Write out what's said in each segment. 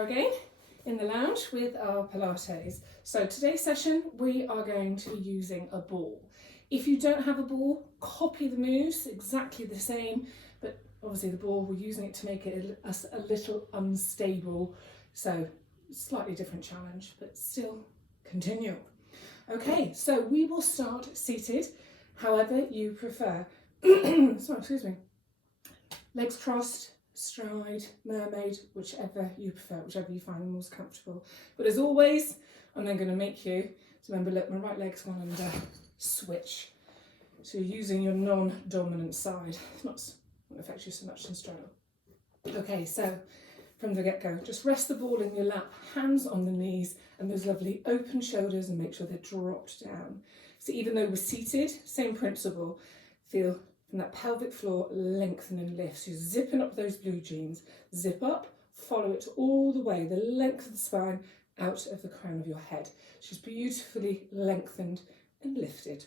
Again in the lounge with our Pilates. So today's session we are going to be using a ball. If you don't have a ball, copy the moves exactly the same, but obviously the ball we're using it to make it a little unstable, so slightly different challenge, but still continue. Okay, so we will start seated, however you prefer. Sorry, excuse me. Legs crossed, stride, mermaid, whichever you prefer, whichever you find most comfortable. But as always, I'm then going to make you, so remember, look, my right leg's gone under, switch. So you're using your non-dominant side. It's not won't affect you so much in straddle. Okay, so from the get-go, just rest the ball in your lap, hands on the knees, and those lovely open shoulders, and make sure they're dropped down. So even though we're seated, same principle, feel from that pelvic floor, lengthen and lift. So you're zipping up those blue jeans, zip up, follow it all the way, the length of the spine out of the crown of your head. She's beautifully lengthened and lifted.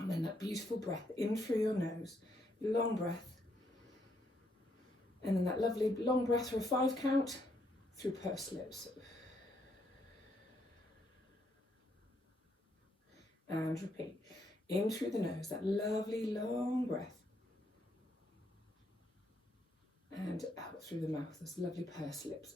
And then that beautiful breath in through your nose, long breath. And then that lovely long breath for a 5 count through pursed lips. And repeat. In through the nose, that lovely long breath. And out through the mouth, those lovely pursed lips.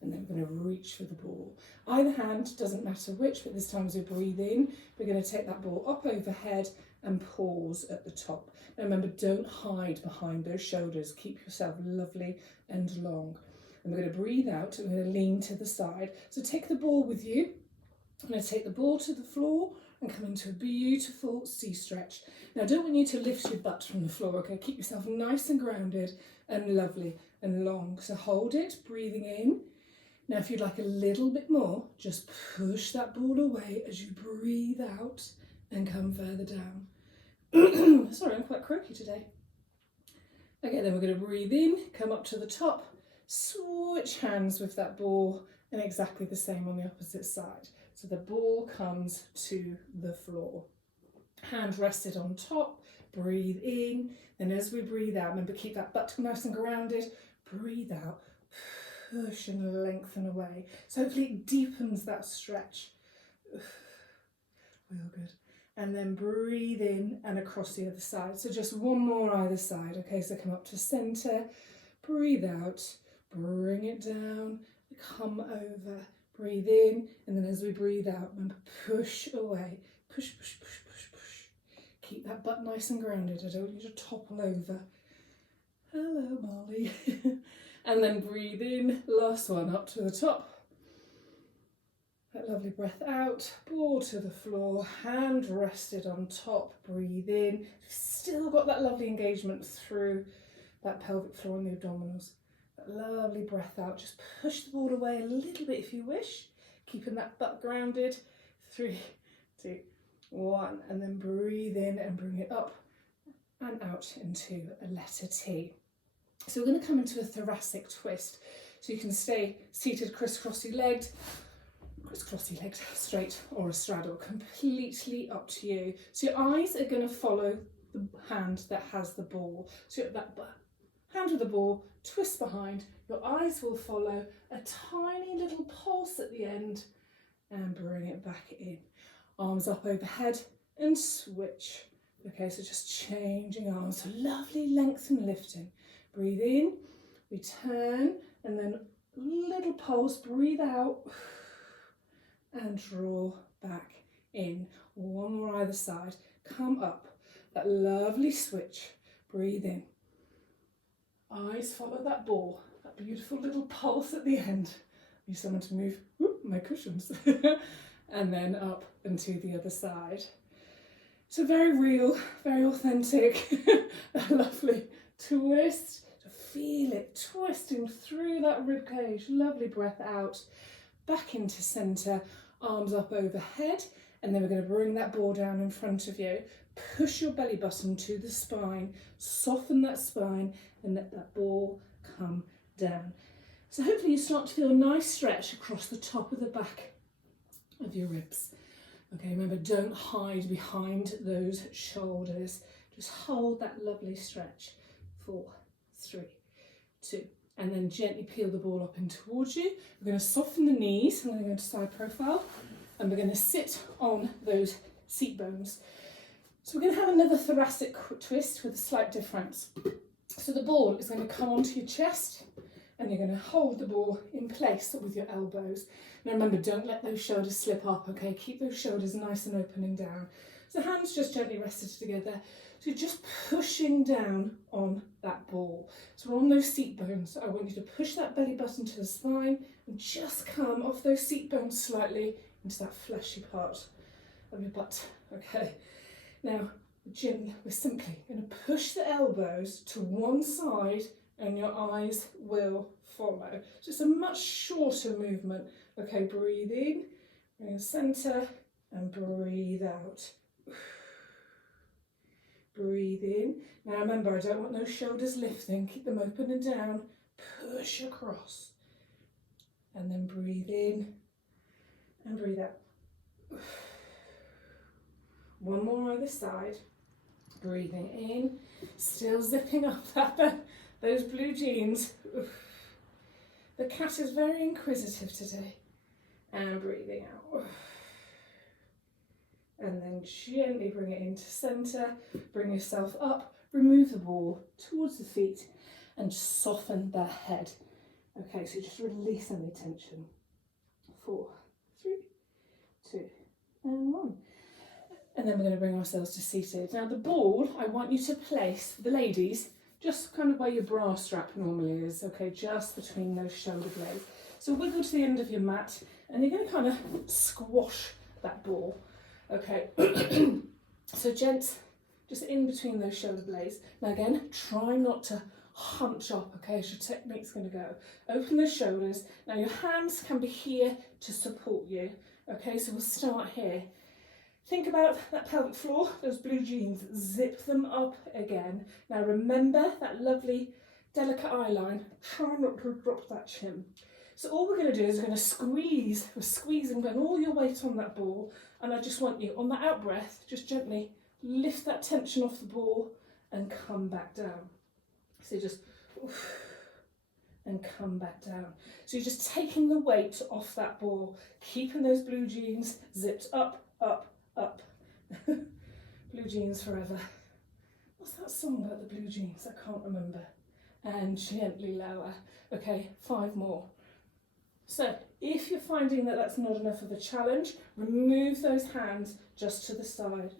And then we're going to reach for the ball. Either hand, doesn't matter which, but this time as we breathe in, we're going to take that ball up overhead and pause at the top. Now remember, don't hide behind those shoulders. Keep yourself lovely and long. And we're going to breathe out and we're going to lean to the side. So take the ball with you. I'm going to take the ball to the floor and come into a beautiful C-stretch. Now I don't want you to lift your butt from the floor, okay? Keep yourself nice and grounded and lovely and long. So hold it, breathing in. Now if you'd like a little bit more, just push that ball away as you breathe out and come further down. Sorry, I'm quite croaky today. Okay, then we're going to breathe in, come up to the top, switch hands with that ball, and exactly the same on the opposite side. So the ball comes to the floor. Hand rested on top, breathe in, and as we breathe out, remember keep that butt nice and grounded, breathe out, push and lengthen away. So hopefully it deepens that stretch. Real good. And then breathe in and across the other side. So just one more either side. Okay, so come up to centre, breathe out, bring it down, come over, breathe in, and then as we breathe out, remember, push away, push, push, push, push, push. Keep that butt nice and grounded. I don't want you to topple over. Hello, Molly. And then breathe in, last one, up to the top. That lovely breath out, ball to the floor, hand rested on top, breathe in. Still got that lovely engagement through that pelvic floor and the abdominals. That lovely breath out, just push the ball away a little bit if you wish, keeping that butt grounded. 3, 2, 1, and then breathe in and bring it up and out into a letter T. So we're going to come into a thoracic twist. So you can stay seated crisscrossy legged, straight, or a straddle, completely up to you. So your eyes are going to follow the hand that has the ball. So that hand with the ball, twist behind, your eyes will follow a tiny little pulse at the end and bring it back in. Arms up overhead and switch. Okay, so just changing arms, so lovely length and lifting. Breathe in, we turn, and then little pulse, breathe out and draw back in. One more either side, come up, that lovely switch, breathe in. Eyes follow that ball, that beautiful little pulse at the end. Need someone to move my cushions. And then up and to the other side. So very real, very authentic, that lovely twist. To feel it twisting through that rib cage. Lovely breath out, back into centre, arms up overhead, and then we're going to bring that ball down in front of you. Push your belly button to the spine, soften that spine, and let that ball come down. So hopefully you start to feel a nice stretch across the top of the back of your ribs. Okay, remember, don't hide behind those shoulders. Just hold that lovely stretch. 4, 3, 2. And then gently peel the ball up in towards you. We're going to soften the knees. I'm going to go into side profile. And we're going to sit on those seat bones. So we're going to have another thoracic twist with a slight difference. So the ball is going to come onto your chest and you're going to hold the ball in place with your elbows. Now remember, don't let those shoulders slip up, okay? Keep those shoulders nice and open and down. So hands just gently rested together. So you're just pushing down on that ball. So we're on those seat bones. So I want you to push that belly button to the spine and just come off those seat bones slightly into that fleshy part of your butt, okay? Now, we're simply going to push the elbows to one side and your eyes will follow. So it's a much shorter movement. Okay, breathe in, bring the centre and breathe out. Breathe in. Now remember, I don't want those shoulders lifting. Keep them open and down. Push across. And then breathe in and breathe out. One more either side. Breathing in. Still zipping up those blue jeans. The cat is very inquisitive today. And breathing out. And then gently bring it into centre, bring yourself up, remove the ball towards the feet and soften the head. Okay, so just release any tension. 4, 3, 2 and 1. And then we're going to bring ourselves to seated. Now the ball, I want you to place, for the ladies, just kind of where your bra strap normally is, okay, just between those shoulder blades. So wiggle to the end of your mat and you're going to kind of squash that ball. Okay, so gents, just in between those shoulder blades. Now again, try not to hunch up, okay, as your technique's going to go. Open the shoulders. Now your hands can be here to support you. Okay, so we'll start here. Think about that pelvic floor, those blue jeans, zip them up again. Now remember that lovely delicate eye line, try not to drop that chin. So all we're going to do is we're going to squeeze, we're squeezing, putting all your weight on that ball, and I just want you, on that out breath, just gently lift that tension off the ball and come back down. So just, and come back down. So you're just taking the weight off that ball, keeping those blue jeans zipped up, up, up. Blue jeans forever. What's that song about the blue jeans? I can't remember. And gently lower. Okay, 5 more. So if you're finding that that's not enough of a challenge, remove those hands just to the side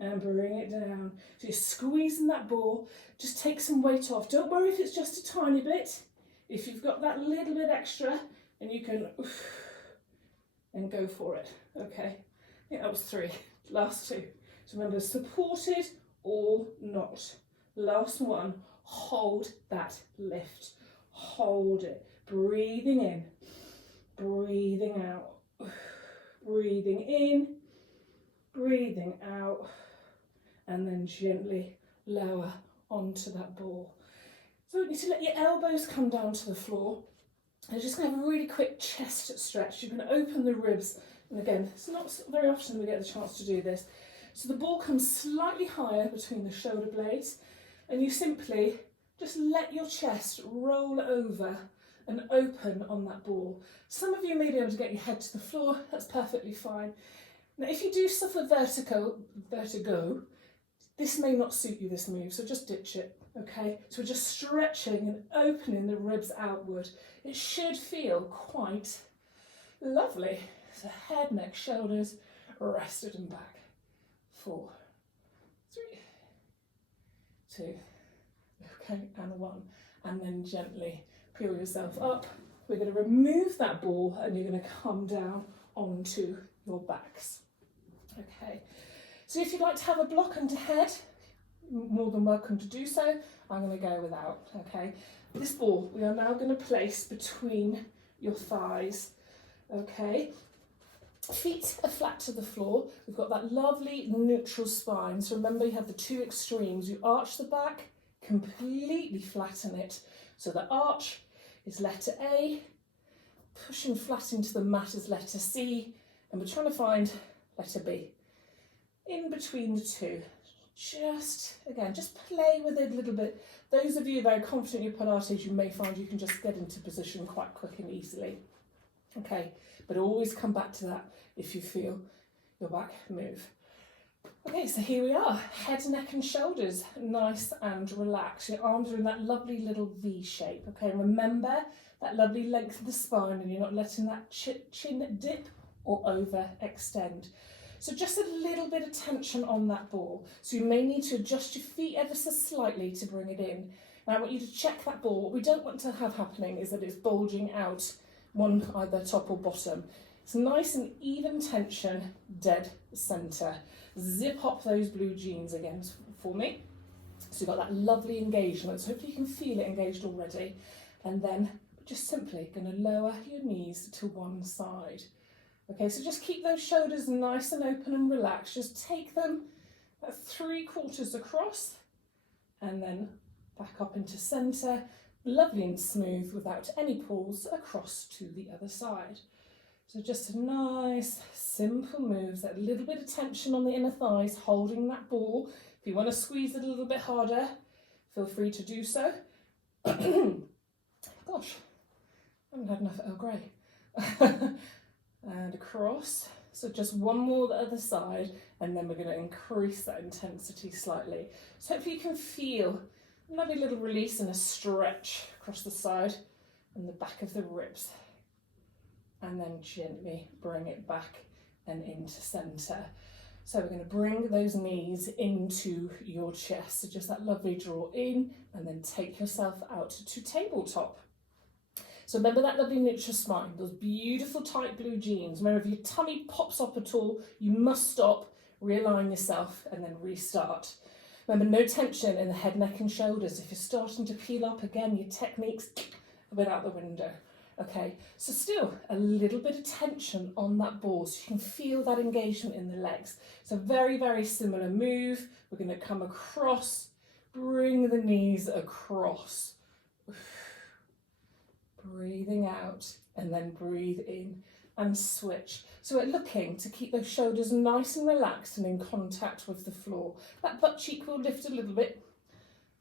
and bring it down. So you're squeezing that ball, just take some weight off. Don't worry if it's just a tiny bit. If you've got that little bit extra, and you can and go for it. Okay, I think that was 3, last 2. So remember, supported or not. Last one, hold that lift, hold it. Breathing in, breathing out, breathing in, breathing out, and then gently lower onto that ball. So you need to let your elbows come down to the floor. And you're just going to have a really quick chest stretch. You're going to open the ribs. And again, it's not very often we get the chance to do this. So the ball comes slightly higher between the shoulder blades, and you simply just let your chest roll over and open on that ball. Some of you may be able to get your head to the floor, that's perfectly fine. Now if you do suffer vertigo, this may not suit you, this move, so just ditch it, okay? So we're just stretching and opening the ribs outward. It should feel quite lovely. So head, neck, shoulders, rested and back. 4, 3, 2, okay, and 1. And then gently peel yourself up. We're going to remove that ball and you're going to come down onto your backs. Okay, so if you'd like to have a block under head, more than welcome to do so. I'm going to go without, okay. This ball we are now going to place between your thighs, okay. Feet are flat to the floor. We've got that lovely neutral spine. So remember, you have the 2 extremes. You arch the back, completely flatten it. So the arch is letter A, pushing flat into the mat is letter C, and we're trying to find letter B. In between the 2, just, again, just play with it a little bit. Those of you very confident in your Pilates, you may find you can just get into position quite quick and easily. Okay, but always come back to that if you feel your back move. Okay, so here we are, head, neck and shoulders, nice and relaxed. Your arms are in that lovely little V shape. Okay, remember that lovely length of the spine, and you're not letting that chin dip or overextend. So just a little bit of tension on that ball. So you may need to adjust your feet ever so slightly to bring it in. Now I want you to check that ball. What we don't want to have happening is that it's bulging out one either top or bottom. It's nice and even tension, dead centre. Zip up those blue jeans again for me. So you've got that lovely engagement. So hopefully you can feel it engaged already. And then just simply going to lower your knees to one side. Okay, so just keep those shoulders nice and open and relaxed. Just take them at 3/4 across and then back up into centre. Lovely and smooth without any pulls across to the other side. So just a nice, simple moves, that little bit of tension on the inner thighs, holding that ball. If you want to squeeze it a little bit harder, feel free to do so. Gosh, I haven't had enough Earl Grey. And across. So just one more the other side, and then we're going to increase that intensity slightly. So hopefully you can feel a lovely little release and a stretch across the side and the back of the ribs. And then gently bring it back and into centre. So we're going to bring those knees into your chest. So just that lovely draw in, and then take yourself out to tabletop. So remember that lovely neutral spine, those beautiful tight blue jeans. Remember, if your tummy pops up at all, you must stop, realign yourself, and then restart. Remember, no tension in the head, neck and shoulders. If you're starting to peel up again, your technique's a bit out the window. Okay, so still a little bit of tension on that ball so you can feel that engagement in the legs. So very, very similar move. We're going to come across, bring the knees across. Breathing out and then breathe in and switch. So we're looking to keep those shoulders nice and relaxed and in contact with the floor. That butt cheek will lift a little bit.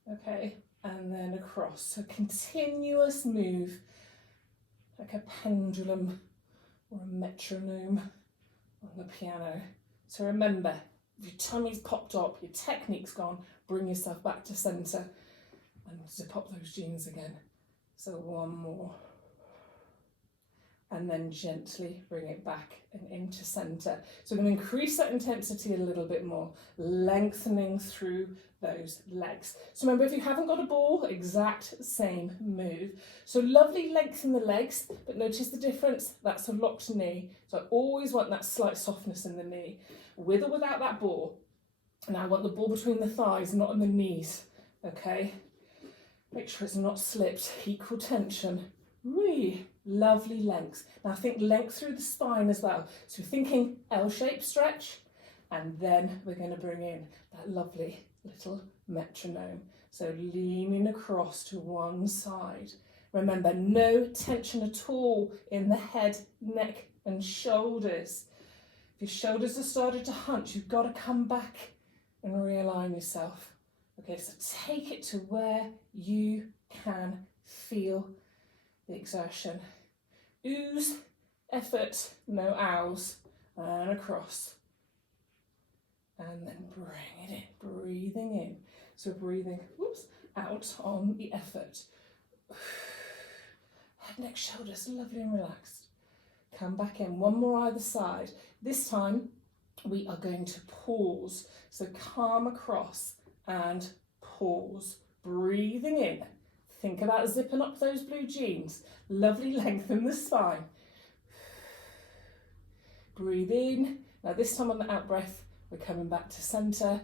Okay, and then across. So continuous move, like a pendulum or a metronome on the piano. So remember, if your tummy's popped up, your technique's gone, bring yourself back to centre and zip up those jeans again. So one more. And then gently bring it back and into centre. So we're going to increase that intensity a little bit more, lengthening through those legs. So remember, if you haven't got a ball, exact same move. So lovely length in the legs, but notice the difference, that's a locked knee. So I always want that slight softness in the knee, with or without that ball. And I want the ball between the thighs, not in the knees, okay? Make sure it's not slipped, equal tension. Really lovely length. Now think length through the spine as well. So we're thinking L-shaped stretch, and then we're going to bring in that lovely little metronome. So leaning across to one side. Remember, no tension at all in the head, neck and shoulders. If your shoulders have started to hunch, you've got to come back and realign yourself. Okay, so take it to where you can feel the exertion. Ooze, effort, no ows, and across. And then bring it in, breathing in. So breathing, out on the effort. Head, neck, shoulders, lovely and relaxed. Come back in, one more either side. This time we are going to pause. So calm across and pause, breathing in. Think about zipping up those blue jeans. Lovely length in the spine. Breathe in. Now this time on the out breath, we're coming back to centre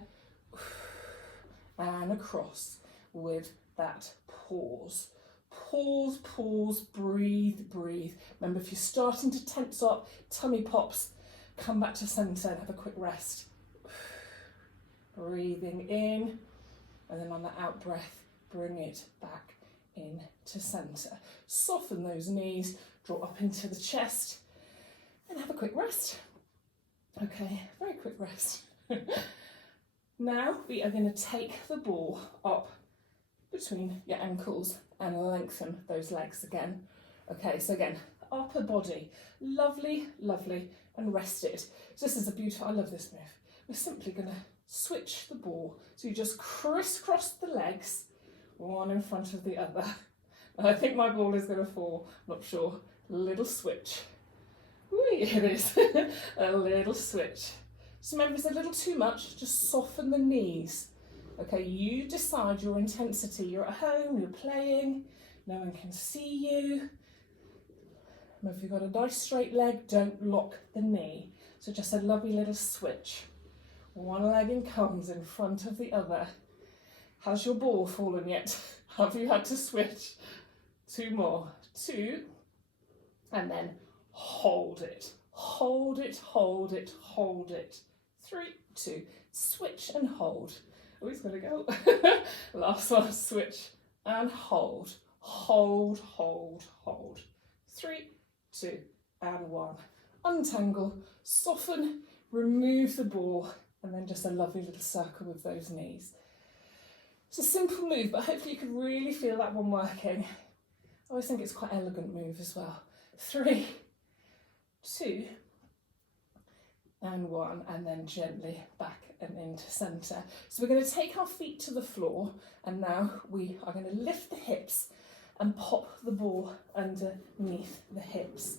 and across with that pause. Pause, pause, breathe, breathe. Remember, if you're starting to tense up, tummy pops, come back to centre and have a quick rest. Breathing in. And then on the out breath, bring it back into centre. Soften those knees, draw up into the chest, and have a quick rest. Okay, very quick rest. Now we are going to take the ball up between your ankles and lengthen those legs again. Okay, so again, upper body, lovely, lovely, and rested. So this is a beautiful, I love this move. We're simply going to switch the ball. So you just crisscross the legs, one in front of the other. And I think my ball is going to fall, not sure. Little switch. Whee, it is. A little switch. So remember, if it's a little too much, just soften the knees. Okay, you decide your intensity. You're at home, you're playing, no one can see you. If you've got a nice straight leg, don't lock the knee. So just a lovely little switch. One leg comes in front of the other. Has your ball fallen yet? Have you had to switch? Two more. Two. And then hold it. Hold it, hold it, hold it. 3, 2. Switch and hold. Oh, it's going to go. Last one, switch and hold. Hold, hold, hold. 3, 2, and 1. Untangle, soften, remove the ball, and then just a lovely little circle with those knees. It's a simple move, but hopefully you can really feel that one working. I always think it's quite an elegant move as well. 3, 2, and 1, and then gently back and into centre. So we're going to take our feet to the floor, and now we are going to lift the hips and pop the ball underneath the hips.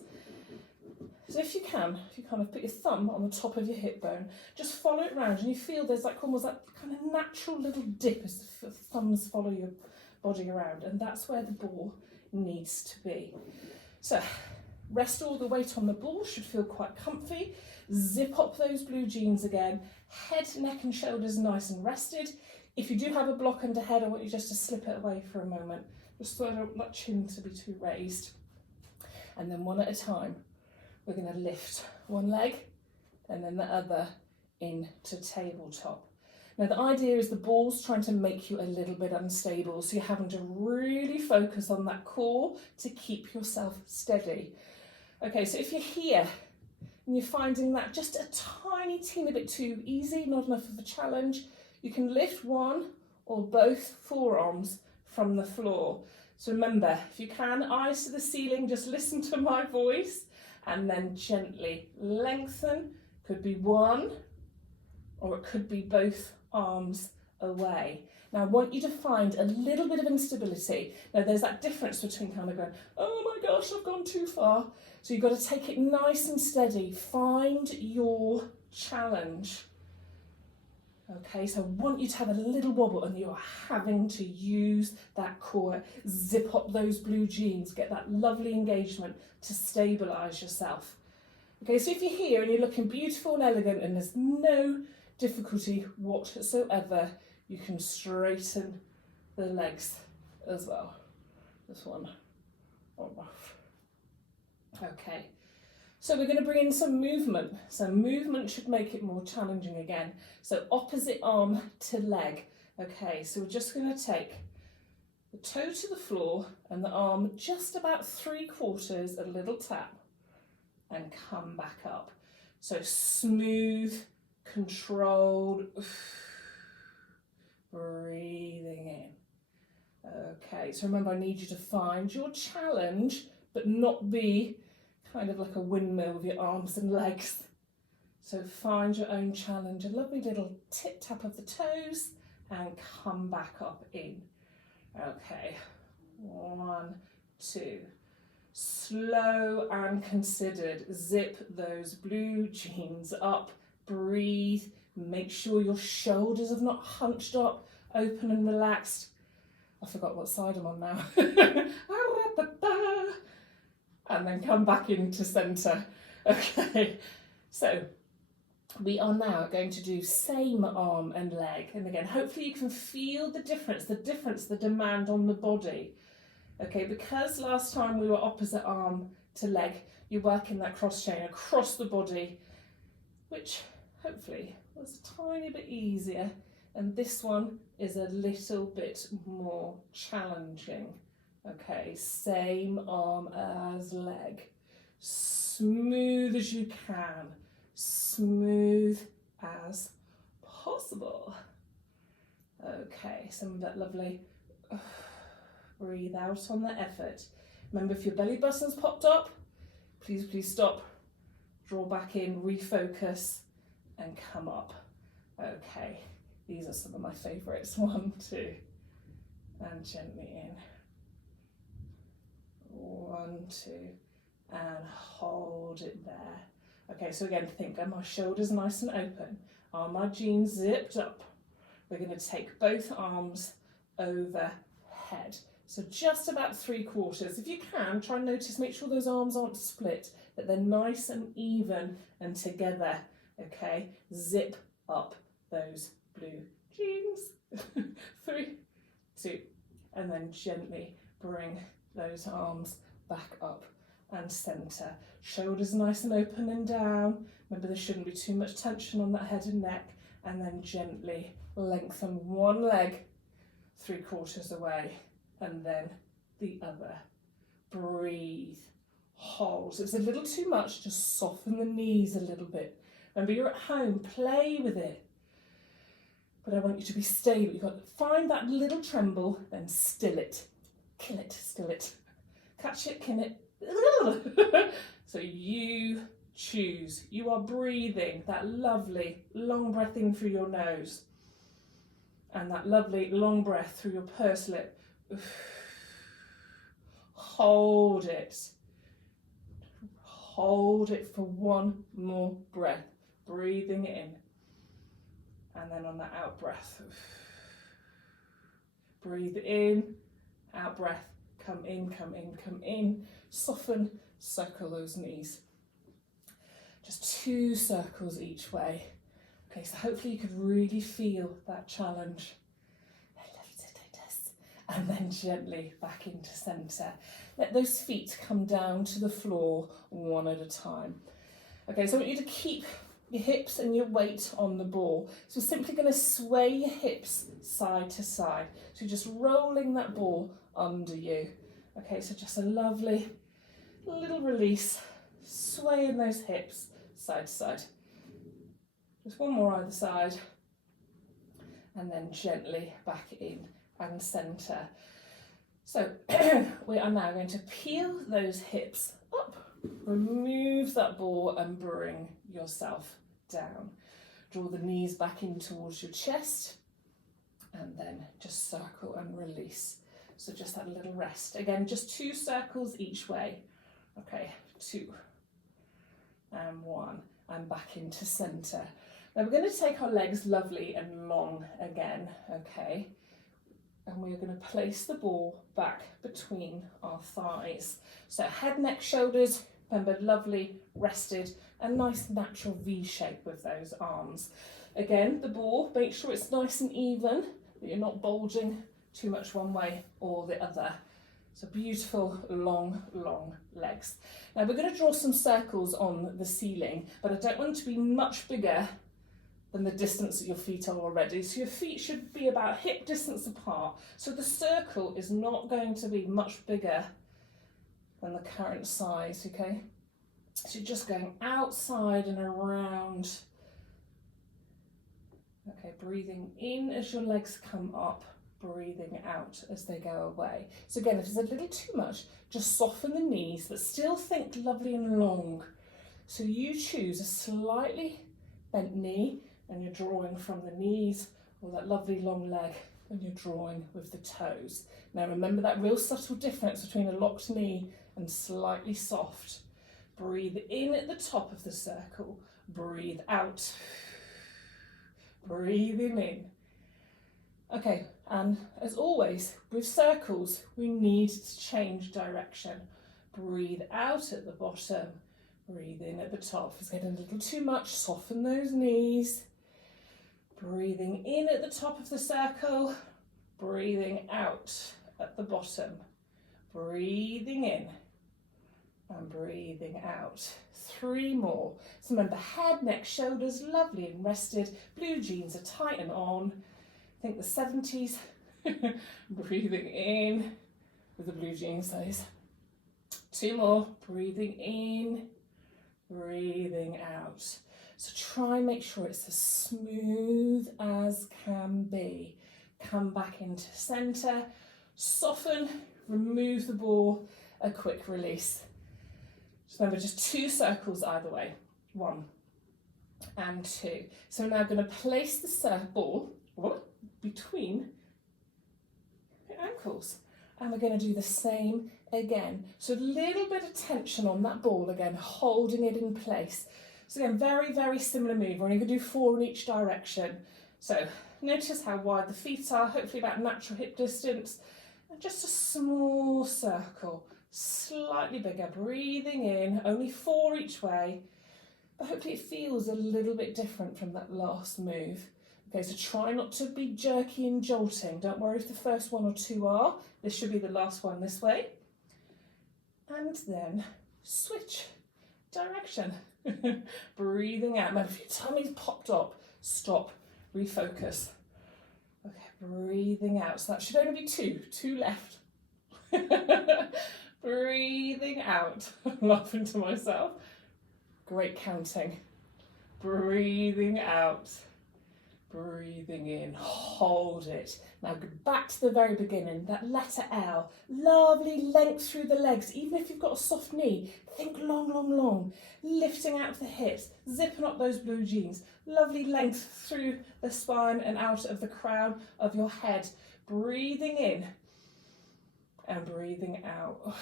So if you kind of put your thumb on the top of your hip bone, just follow it round, and you feel there's like almost that kind of natural little dip as the thumbs follow your body around, and that's where the ball needs to be. So rest all the weight on the ball, should feel quite comfy. Zip up those blue jeans again, head, neck and shoulders nice and rested. If you do have a block under head, I want you just to slip it away for a moment, just so I don't want that chin to be too raised. And then one at a time, we're going to lift one leg and then the other into tabletop. Now the idea is the ball's trying to make you a little bit unstable, so you're having to really focus on that core to keep yourself steady. Okay, so if you're here and you're finding that just a tiny teeny bit too easy, not enough of a challenge, you can lift one or both forearms from the floor. So remember, if you can, eyes to the ceiling, just listen to my voice and then gently lengthen. Could be one or it could be both arms away. Now I want you to find a little bit of instability. Now there's that difference between kind of going, oh my gosh, I've gone too far. So you've got to take it nice and steady. Find your challenge. Okay, so I want you to have a little wobble and you're having to use that core. Zip up those blue jeans, get that lovely engagement to stabilise yourself. Okay, so if you're here and you're looking beautiful and elegant and there's no difficulty whatsoever, you can straighten the legs as well. This one off. Okay, so we're going to bring in some movement. So movement should make it more challenging again. So opposite arm to leg. Okay, so we're just going to take the toe to the floor and the arm just about 3/4, a little tap, and come back up. So smooth, controlled, breathing in. Okay, so remember I need you to find your challenge, but not be kind of like a windmill with your arms and legs. So find your own challenge, a lovely little tip tap of the toes and come back up in. Okay, 1, 2. Slow and considered. Zip those blue jeans up, breathe, make sure your shoulders have not hunched up, open and relaxed. I forgot what side I'm on now. And then come back into centre. Okay, so we are now going to do same arm and leg. And again, hopefully you can feel the difference, the demand on the body. Okay, because last time we were opposite arm to leg, you're working that cross chain across the body, which hopefully was a tiny bit easier. And this one is a little bit more challenging. Okay, same arm as leg. Smooth as you can. Smooth as possible. Okay, some of that lovely, breathe out on the effort. Remember, if your belly button's popped up, please stop, draw back in, refocus, and come up. Okay, these are some of my favourites. 1, 2, and gently in. 1, 2, and hold it there. Okay, so again, think, are my shoulders nice and open? Are my jeans zipped up? We're going to take both arms overhead. So just about 3/4. If you can, try and notice, make sure those arms aren't split, that they're nice and even and together. Okay, zip up those blue jeans. 3, 2, and then gently bring those arms back up and centre. Shoulders nice and open and down. Remember, there shouldn't be too much tension on that head and neck. And then gently lengthen one leg 3/4 away and then the other. Breathe, hold. So if it's a little too much, just soften the knees a little bit. Remember, you're at home, play with it. But I want you to be stable. You've got to find that little tremble, then still it. Kill it, still it. Catch it, kill it. So you choose. You are breathing that lovely long breath in through your nose and that lovely long breath through your pursed lip. Hold it. Hold it for one more breath. Breathing in. And then on that out breath. Breathe in, out breath. Come in, come in, come in. Soften, circle those knees. Just 2 circles each way. Okay, so hopefully you could really feel that challenge. I love to do this. And then gently back into centre. Let those feet come down to the floor one at a time. Okay, so I want you to keep your hips and your weight on the ball. So we're simply going to sway your hips side to side. So you're just rolling that ball under you. Okay, so just a lovely little release, swaying those hips side to side. Just one more either side, and then gently back in and centre. So we are now going to peel those hips up, remove that ball and bring yourself down. Draw the knees back in towards your chest, and then just circle and release. So just that little rest. Again, just 2 circles each way. Okay, 2 and 1, and back into centre. Now we're going to take our legs lovely and long again, okay? And we're going to place the ball back between our thighs. So head, neck, shoulders, remember, lovely, rested, a nice natural V shape with those arms. Again, the ball, make sure it's nice and even, that you're not bulging too much one way or the other. So beautiful, long legs. Now we're going to draw some circles on the ceiling, but I don't want them to be much bigger than the distance that your feet are already. So your feet should be about hip distance apart. So the circle is not going to be much bigger than the current size, okay? So you're just going outside and around. Okay, breathing in as your legs come up. Breathing out as they go away. So again, if it's a little too much, just soften the knees, but still think lovely and long. So you choose a slightly bent knee, and you're drawing from the knees, or that lovely long leg, and you're drawing with the toes. Now remember that real subtle difference between a locked knee and slightly soft. Breathe in at the top of the circle, breathe out, breathing in. Okay, and as always, with circles, we need to change direction. Breathe out at the bottom, breathe in at the top. If it's getting a little too much, soften those knees. Breathing in at the top of the circle, breathing out at the bottom. Breathing in and breathing out. 3 more. So remember, head, neck, shoulders, lovely and rested. Blue jeans are tight and on. Think the 70s. Breathing in with the blue jeans size. 2 more. Breathing in, breathing out. So try and make sure it's as smooth as can be. Come back into centre, soften, remove the ball, a quick release. Just remember, just 2 circles either way, 1 and 2. So we're now going to place the ball between your ankles. And we're going to do the same again. So a little bit of tension on that ball again, holding it in place. So again, very, very similar move. We're only going to do 4 in each direction. So notice how wide the feet are, hopefully about natural hip distance. And just a small circle, slightly bigger, breathing in, only 4 each way. But hopefully it feels a little bit different from that last move. Okay, so try not to be jerky and jolting. Don't worry if the first 1 or 2 are. This should be the last one this way. And then switch direction. Breathing out. Remember, if your tummy's popped up, stop, refocus. Okay, breathing out. So that should only be 2 left. Breathing out. I'm laughing to myself. Great counting. Breathing out. Breathing in, hold it. Now go back to the very beginning, that letter L. Lovely length through the legs. Even if you've got a soft knee, think long, long, long. Lifting out of the hips, zipping up those blue jeans. Lovely length through the spine and out of the crown of your head. Breathing in and breathing out.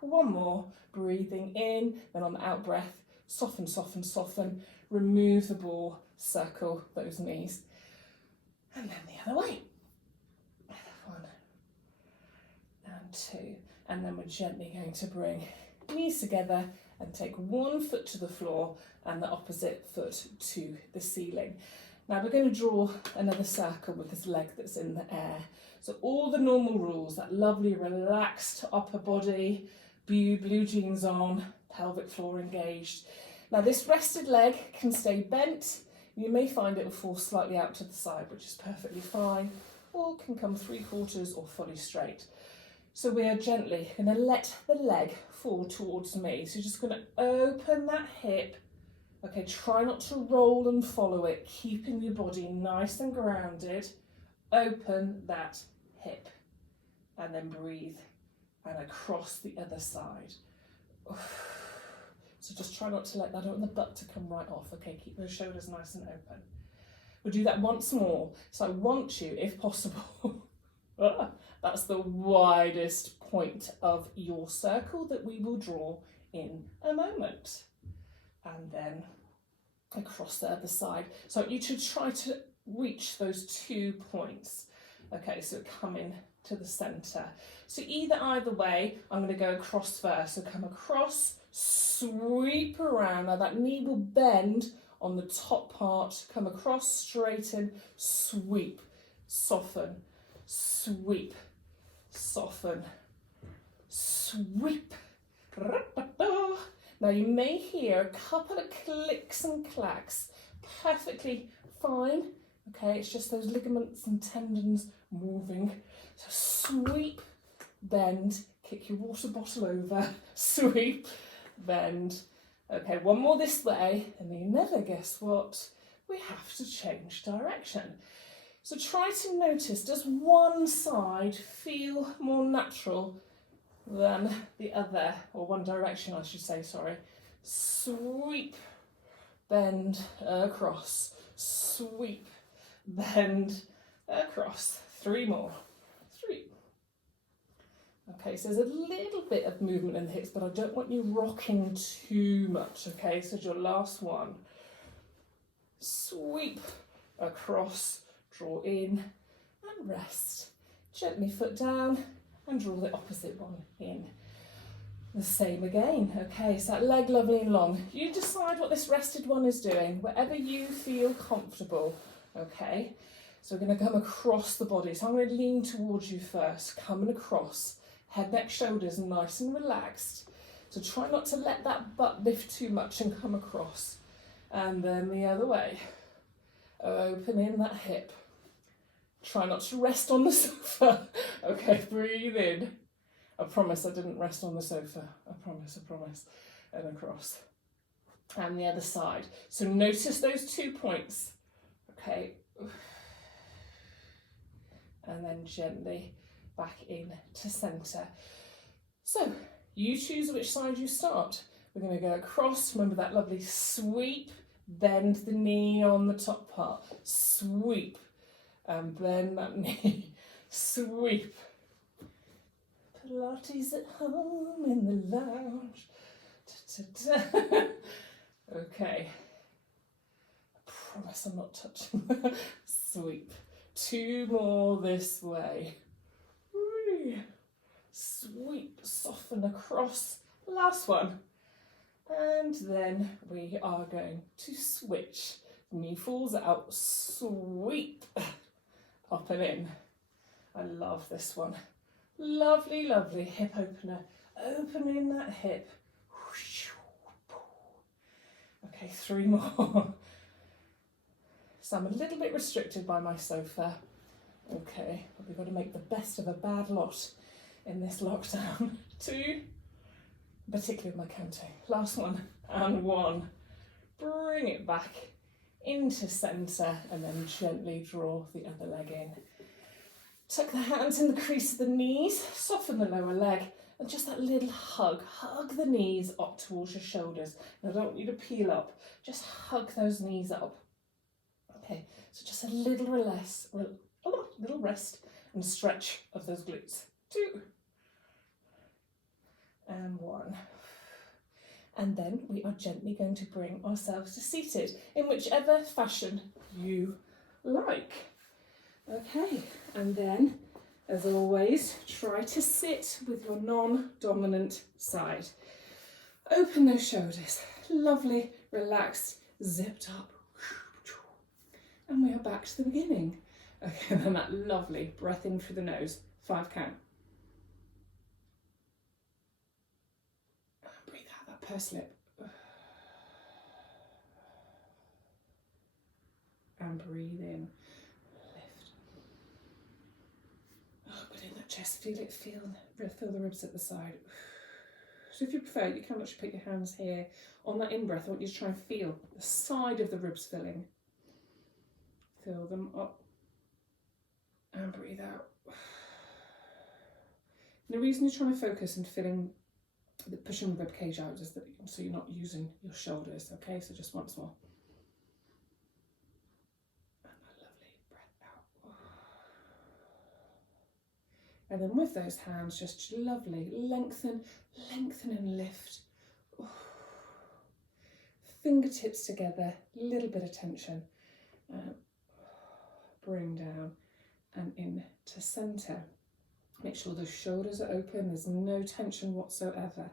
1 more, breathing in, then on the out breath, soften, soften, soften. Remove the ball, circle those knees. And then the other way. 1 and 2. And then we're gently going to bring knees together and take 1 foot to the floor and the opposite foot to the ceiling. Now we're going to draw another circle with this leg that's in the air. So all the normal rules, that lovely relaxed upper body, blue jeans on, pelvic floor engaged. Now this rested leg can stay bent. You may find it will fall slightly out to the side, which is perfectly fine, or can come 3/4 or fully straight. So we are gently going to let the leg fall towards me. So you're just going to open that hip. Okay, try not to roll and follow it, keeping your body nice and grounded. Open that hip and then breathe and across the other side. So just try not to let that, I don't want the butt to come right off. Okay, keep those shoulders nice and open. We'll do that once more. So I want you, if possible, that's the widest point of your circle that we will draw in a moment. And then across the other side. So I want you to try to reach those 2 points. Okay, so come in to the centre. So either way, I'm going to go across first. So come across, sweep around. Now that knee will bend on the top part. Come across, straighten, sweep, soften, sweep, soften, sweep. Now you may hear a couple of clicks and clacks. Perfectly fine. Okay, it's just those ligaments and tendons moving. So sweep, bend, kick your water bottle over, sweep, bend. Okay, 1 more this way, and you never guess what? We have to change direction. So try to notice, does one side feel more natural than the other, or one direction I should say, sorry. Sweep, bend, across, sweep, bend, across. 3 more. 3. Okay, so there's a little bit of movement in the hips, but I don't want you rocking too much, okay? So your last one. Sweep, across, draw in, and rest. Gently foot down, and draw the opposite one in. The same again, okay? So that leg lovely and long. You decide what this rested one is doing, wherever you feel comfortable, okay? So we're going to come across the body. So I'm going to lean towards you first, coming across. Head, neck, shoulders nice and relaxed. So try not to let that butt lift too much and come across. And then the other way. Opening that hip. Try not to rest on the sofa. Okay, breathe in. I promise I didn't rest on the sofa. I promise. And across. And the other side. So notice those 2 points. Okay. And then gently back in to centre. So you choose which side you start. We're going to go across. Remember that lovely sweep. Bend the knee on the top part. Sweep. And bend that knee. Sweep. Pilates at home in the lounge. Da, da, da. Okay. I promise I'm not touching. Sweep. 2 more this way. Sweep, soften across. Last one. And then we are going to switch. Knee falls out. Sweep. Up and in. I love this one. Lovely, lovely hip opener. Opening that hip. Okay, 3 more. So I'm a little bit restricted by my sofa. Okay, but we've got to make the best of a bad lot in this lockdown. 2, particularly with my counting. Last one, and 1. Bring it back into centre and then gently draw the other leg in. Tuck the hands in the crease of the knees, soften the lower leg, and just that little hug. Hug the knees up towards your shoulders. And I don't want you to peel up, just hug those knees up. Okay, so just a little little rest and stretch of those glutes. 2 and 1. And then we are gently going to bring ourselves to seated in whichever fashion you like. Okay, and then, as always, try to sit with your non-dominant side. Open those shoulders, lovely, relaxed, zipped up. And we are back to the beginning. Okay, then that lovely breath in through the nose, 5 count. And breathe out that pursed lip. And breathe in. In that chest, feel the ribs at the side. So if you prefer, you can actually put your hands here. On that in-breath, I want you to try and feel the side of the ribs filling. Fill them up and breathe out. And the reason you're trying to focus and pushing the rib cage out is that so you're not using your shoulders. Okay, so just once more. And then with those hands, just lovely, lengthen and lift. Fingertips together, little bit of tension. Bring down and in to centre. Make sure the shoulders are open, there's no tension whatsoever.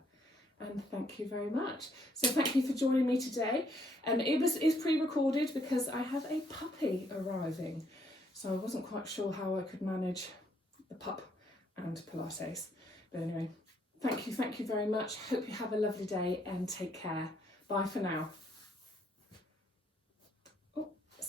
And thank you very much. So thank you for joining me today. It is pre-recorded because I have a puppy arriving. So I wasn't quite sure how I could manage the pup and Pilates. But anyway, thank you very much. Hope you have a lovely day and take care. Bye for now.